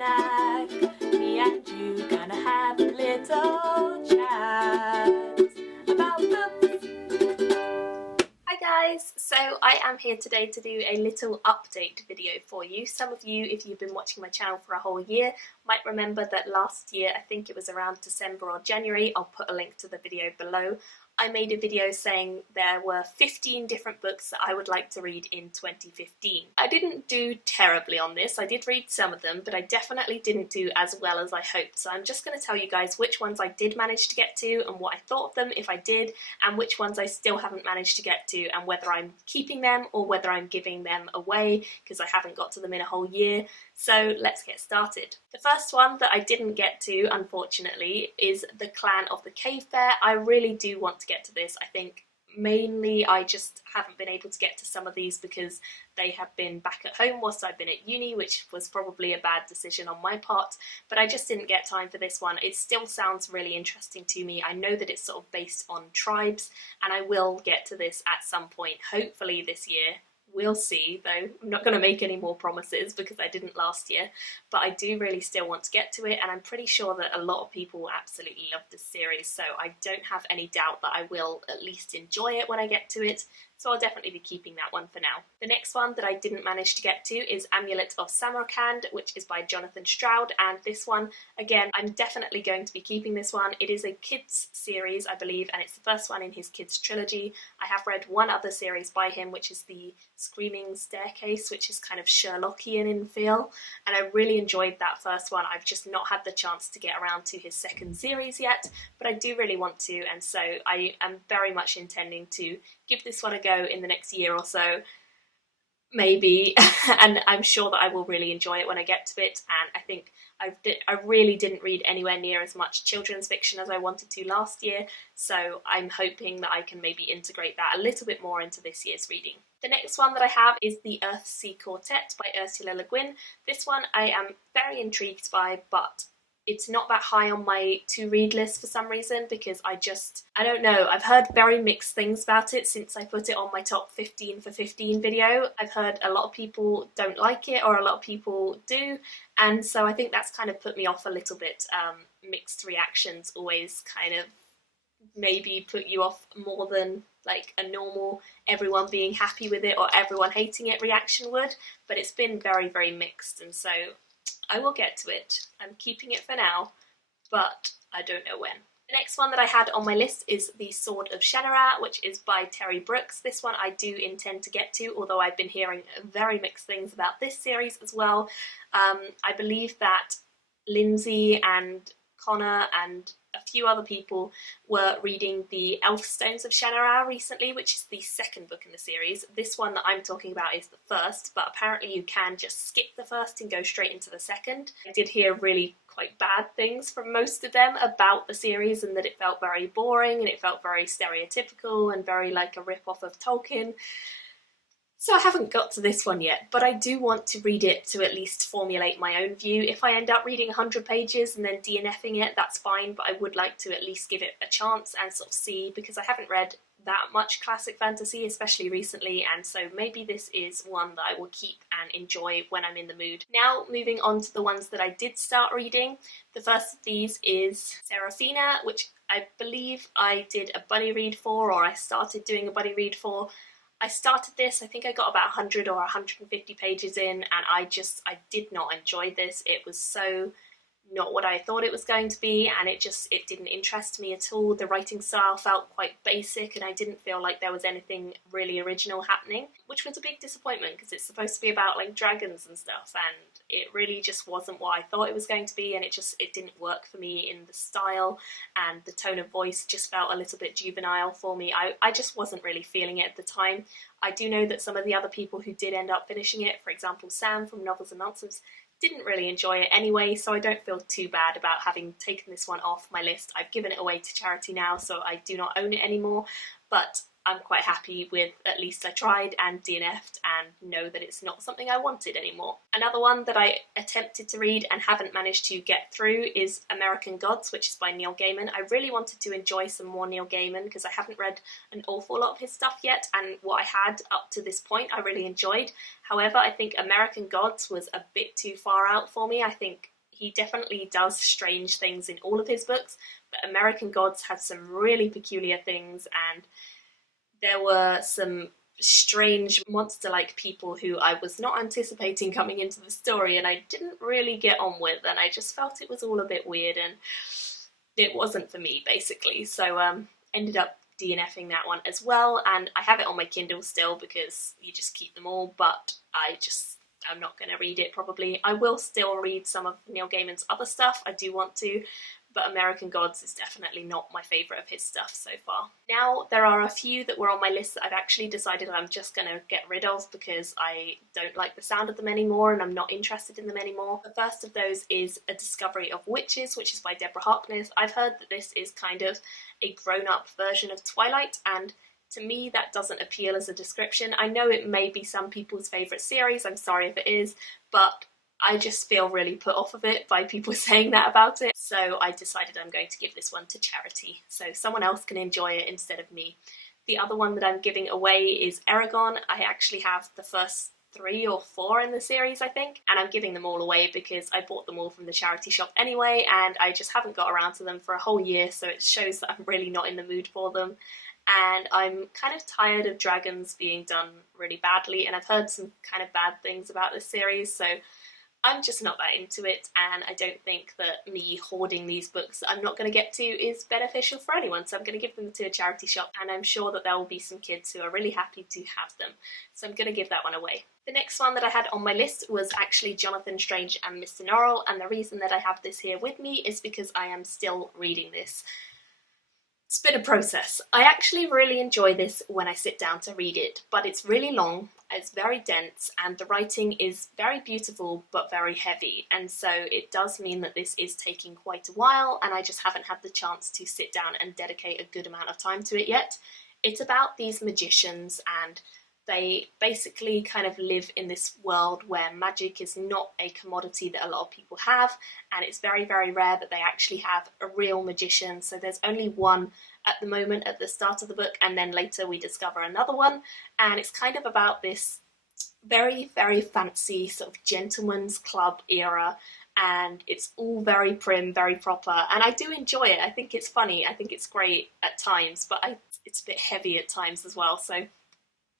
snack. Me and you gonna have a little chat about books. Hi guys, so I am here today to do a little update video for you. Some of you, if you've been watching my channel for a whole year, might remember that last year, I think it was around December or January, I'll put a link to the video below, I made a video saying there were 15 different books that I would like to read in 2015. I didn't do terribly on this, I did read some of them, but I definitely didn't do as well as I hoped. So I'm just going to tell you guys which ones I did manage to get to and what I thought of them if I did, and which ones I still haven't managed to get to, and whether I'm keeping them or whether I'm giving them away because I haven't got to them in a whole year. So let's get started. The first one that I didn't get to, unfortunately, is The Clan of the Cave Bear. I really do want to get to this. I think mainly I just haven't been able to get to some of these because they have been back at home whilst I've been at uni, which was probably a bad decision on my part, but I just didn't get time for this one. It still sounds really interesting to me. I know that it's sort of based on tribes, and I will get to this at some point, hopefully this year. We'll see, though I'm not going to make any more promises because I didn't last year, but I do really still want to get to it, and I'm pretty sure that a lot of people absolutely love this series, so I don't have any doubt that I will at least enjoy it when I get to it, so I'll definitely be keeping that one for now. The next one that I didn't manage to get to is Amulet of Samarkand, which is by Jonathan Stroud, and this one, again, I'm definitely going to be keeping this one. It is a kids series, I believe, and it's the first one in his kids trilogy. I have read one other series by him, which is the Screaming Staircase, which is kind of Sherlockian in feel, and I really enjoyed that first one. I've just not had the chance to get around to his second series yet, but I do really want to, and so I am very much intending to give this one a go in the next year or so, maybe, and I'm sure that I will really enjoy it when I get to it. And I think I really didn't read anywhere near as much children's fiction as I wanted to last year, so I'm hoping that I can maybe integrate that a little bit more into this year's reading. The next one that I have is the EARTHSEA Quartet by Ursula Le Guin. This one I am very intrigued by, but it's not that high on my to-read list for some reason because I don't know, I've heard very mixed things about it since I put it on my top 15 for 15 video. I've heard a lot of people don't like it or a lot of people do, and so I think that's kind of put me off a little bit. Mixed reactions always kind of maybe put you off more than like a normal everyone being happy with it or everyone hating it reaction would, but it's been very, very mixed, and so I will get to it. I'm keeping it for now, but I don't know when. The next one that I had on my list is The Sword of Shannara, which is by Terry Brooks. This one I do intend to get to, although I've been hearing very mixed things about this series as well. I believe that Lindsay and Connor and a few other people were reading the Elfstones of Shannara recently, which is the second book in the series. This one that I'm talking about is the first, but apparently you can just skip the first and go straight into the second. I did hear really quite bad things from most of them about the series, and that it felt very boring and it felt very stereotypical and very like a rip-off of Tolkien. So I haven't got to this one yet, but I do want to read it to at least formulate my own view. If I end up reading 100 pages and then DNFing it, that's fine, but I would like to at least give it a chance and sort of see, because I haven't read that much classic fantasy, especially recently, and so maybe this is one that I will keep and enjoy when I'm in the mood. Now, moving on to the ones that I did start reading. The first of these is Seraphina, which I believe I did a buddy read for, or I started doing a buddy read for. I started this, I think I got about 100 or 150 pages in, and I did not enjoy this. It was so not what I thought it was going to be, and it didn't interest me at all. The writing style felt quite basic, and I didn't feel like there was anything really original happening, which was a big disappointment because it's supposed to be about like dragons and stuff, and it really just wasn't what I thought it was going to be, and it didn't work for me in the style, and the tone of voice just felt a little bit juvenile for me. I just wasn't really feeling it at the time. I do know that some of the other people who did end up finishing it, for example Sam from Novels and Nonsense, didn't really enjoy it anyway, so I don't feel too bad about having taken this one off my list. I've given it away to charity now, so I do not own it anymore, but I'm quite happy with at least I tried and DNF'd and know that it's not something I wanted anymore. Another one that I attempted to read and haven't managed to get through is American Gods, which is by Neil Gaiman. I really wanted to enjoy some more Neil Gaiman because I haven't read an awful lot of his stuff yet, and what I had up to this point I really enjoyed. However, I think American Gods was a bit too far out for me. I think he definitely does strange things in all of his books, but American Gods had some really peculiar things, and there were some strange monster-like people who I was not anticipating coming into the story and I didn't really get on with, and I just felt it was all a bit weird and it wasn't for me, basically. So ended up DNFing that one as well, and I have it on my Kindle still because you just keep them all, but I'm not going to read it probably. I will still read some of Neil Gaiman's other stuff, I do want to, but American Gods is definitely not my favourite of his stuff so far. Now, there are a few that were on my list that I've actually decided I'm just going to get rid of because I don't like the sound of them anymore and I'm not interested in them anymore. The first of those is A Discovery of Witches, which is by Deborah Harkness. I've heard that this is kind of a grown-up version of Twilight, and to me that doesn't appeal as a description. I know it may be some people's favourite series, I'm sorry if it is, but I just feel really put off of it by people saying that about it, so I decided I'm going to give this one to charity, so someone else can enjoy it instead of me. The other one that I'm giving away is Eragon. I actually have the first 3 or 4 in the series, I think, and I'm giving them all away because I bought them all from the charity shop anyway, and I just haven't got around to them for a whole year, so it shows that I'm really not in the mood for them. And I'm kind of tired of dragons being done really badly, and I've heard some kind of bad things about this series, so I'm just not that into it, and I don't think that me hoarding these books that I'm not going to get to is beneficial for anyone, so I'm going to give them to a charity shop, and I'm sure that there will be some kids who are really happy to have them, so I'm going to give that one away. The next one that I had on my list was actually Jonathan Strange and Mr. Norrell, and the reason that I have this here with me is because I am still reading this. It's been a process. I actually really enjoy this when I sit down to read it, but it's really long, it's very dense, and the writing is very beautiful but very heavy, and so it does mean that this is taking quite a while, and I just haven't had the chance to sit down and dedicate a good amount of time to it yet. It's about these magicians, and they basically kind of live in this world where magic is not a commodity that a lot of people have, and it's very, very rare that they actually have a real magician. So there's only one at the moment at the start of the book, and then later we discover another one, and it's kind of about this very, very fancy sort of gentleman's club era, and it's all very prim, very proper, and I do enjoy it. I think it's funny, I think it's great at times, but it's a bit heavy at times as well, so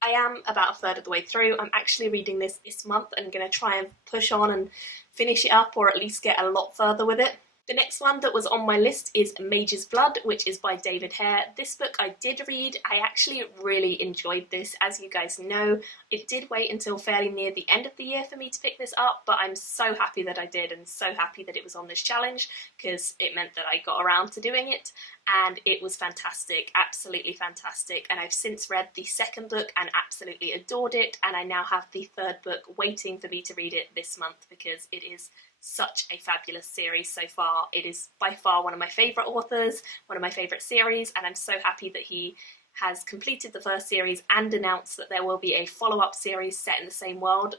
I am about a third of the way through. I'm actually reading this month and going to try and push on and finish it up, or at least get a lot further with it. The next one that was on my list is Mage's Blood, which is by David Hare. This book I did read. I actually really enjoyed this. As you guys know, it did wait until fairly near the end of the year for me to pick this up, but I'm so happy that I did, and so happy that it was on this challenge, because it meant that I got around to doing it, and it was fantastic, absolutely fantastic, and I've since read the second book and absolutely adored it, and I now have the third book waiting for me to read it this month, because it is such a fabulous series so far. It is by far one of my favourite authors, one of my favourite series, and I'm so happy that he has completed the first series and announced that there will be a follow-up series set in the same world.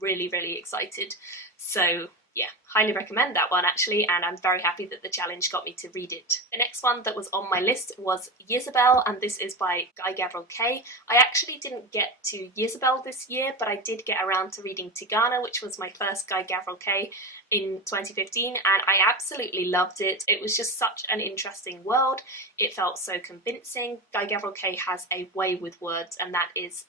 Really, really excited. So yeah, highly recommend that one actually, and I'm very happy that the challenge got me to read it. The next one that was on my list was Jezebel, and this is by Guy Gavriel Kay. I actually didn't get to Jezebel this year, but I did get around to reading Tigana, which was my first Guy Gavriel Kay in 2015, and I absolutely loved it. It was just such an interesting world. It felt so convincing. Guy Gavriel Kay has a way with words, and that is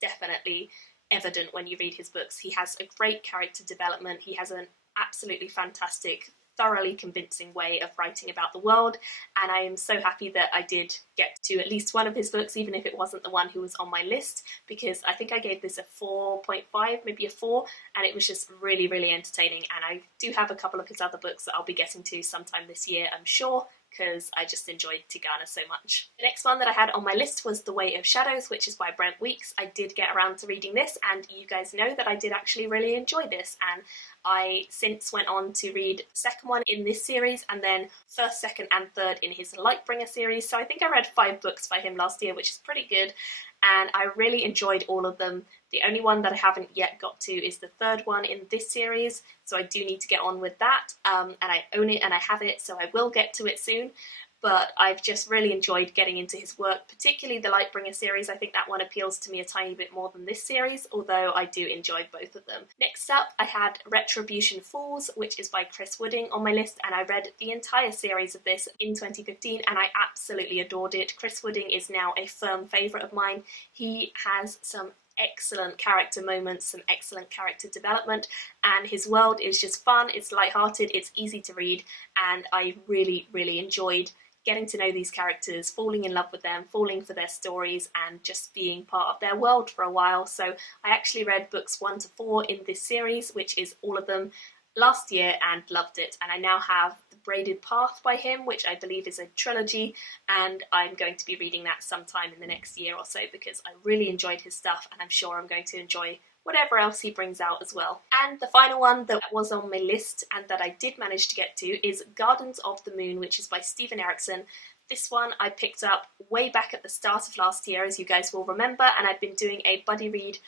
definitely evident when you read his books. He has a great character development. He has an absolutely fantastic, thoroughly convincing way of writing about the world, and I am so happy that I did get to at least one of his books, even if it wasn't the one who was on my list, because I think I gave this a 4.5, maybe a 4, and it was just really, really entertaining. And I do have a couple of his other books that I'll be getting to sometime this year, I'm sure, because I just enjoyed Tigana so much. The next one that I had on my list was The Way of Shadows, which is by Brent. I did get around to reading this, and you guys know that I did actually really enjoy this, and I since went on to read the second one in this series, and then first, second and third in his Lightbringer series. So I think I read 5 books by him last year, which is pretty good, and I really enjoyed all of them. The only one that I haven't yet got to is the third one in this series, so I do need to get on with that, and I own it and I have it, so I will get to it soon. But I've just really enjoyed getting into his work, particularly the Lightbringer series. I think that one appeals to me a tiny bit more than this series, although I do enjoy both of them. Next up, I had Retribution Falls, which is by Chris Wooding on my list, and I read the entire series of this in 2015, and I absolutely adored it. Chris Wooding is now a firm favourite of mine. He has some excellent character moments, some excellent character development, and his world is just fun, it's light-hearted, it's easy to read, and I really, really enjoyed getting to know these characters, falling in love with them, falling for their stories, and just being part of their world for a while. So I actually read books 1 to 4 in this series, which is all of them, last year, and loved it. And I now have The Braided Path by him, which I believe is a trilogy, and I'm going to be reading that sometime in the next year or so because I really enjoyed his stuff, and I'm sure I'm going to enjoy whatever else he brings out as well. And the final one that was on my list and that I did manage to get to is Gardens of the Moon, which is by Steven Erikson. This one I picked up way back at the start of last year, as you guys will remember, and I've been doing a buddy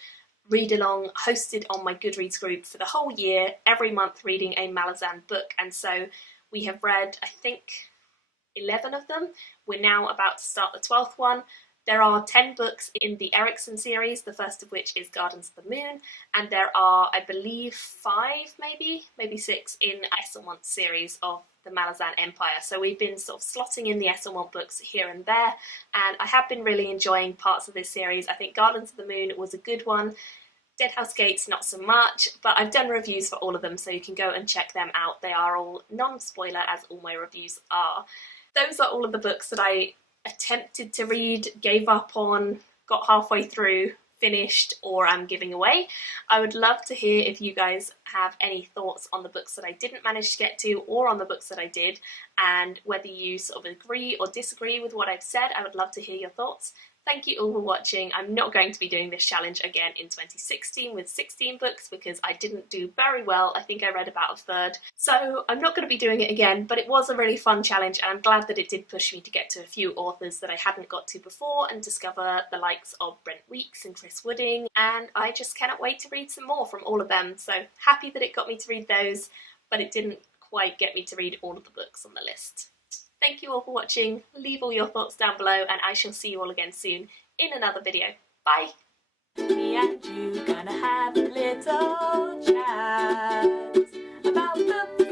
read-along hosted on my Goodreads group for the whole year, every month reading a Malazan book, and so we have read, I think, 11 of them. We're now about to start the 12th one. There are 10 books in the Erikson series, the first of which is Gardens of the Moon, and there are, I believe, 5 maybe 6 in Esselmont series of the Malazan Empire. So we've been sort of slotting in the Esselmont books here and there, and I have been really enjoying parts of this series. I think Gardens of the Moon was a good one. Deadhouse Gates, not so much, but I've done reviews for all of them, so you can go and check them out. They are all non-spoiler, as all my reviews are. Those are all of the books that I attempted to read, gave up on, got halfway through, finished, or I'm giving away. I would love to hear if you guys have any thoughts on the books that I didn't manage to get to or on the books that I did, and whether you sort of agree or disagree with what I've said. I would love to hear your thoughts. Thank you all for watching. I'm not going to be doing this challenge again in 2016 with 16 books because I didn't do very well. I think I read about a third. So I'm not going to be doing it again, but it was a really fun challenge, and I'm glad that it did push me to get to a few authors that I hadn't got to before and discover the likes of Brent and Chris Wooding, and I just cannot wait to read some more from all of them. So happy that it got me to read those, but it didn't quite get me to read all of the books on the list. Thank you all for watching, leave all your thoughts down below, and I shall see you all again soon in another video. Bye! Me and you gonna have a little chat about the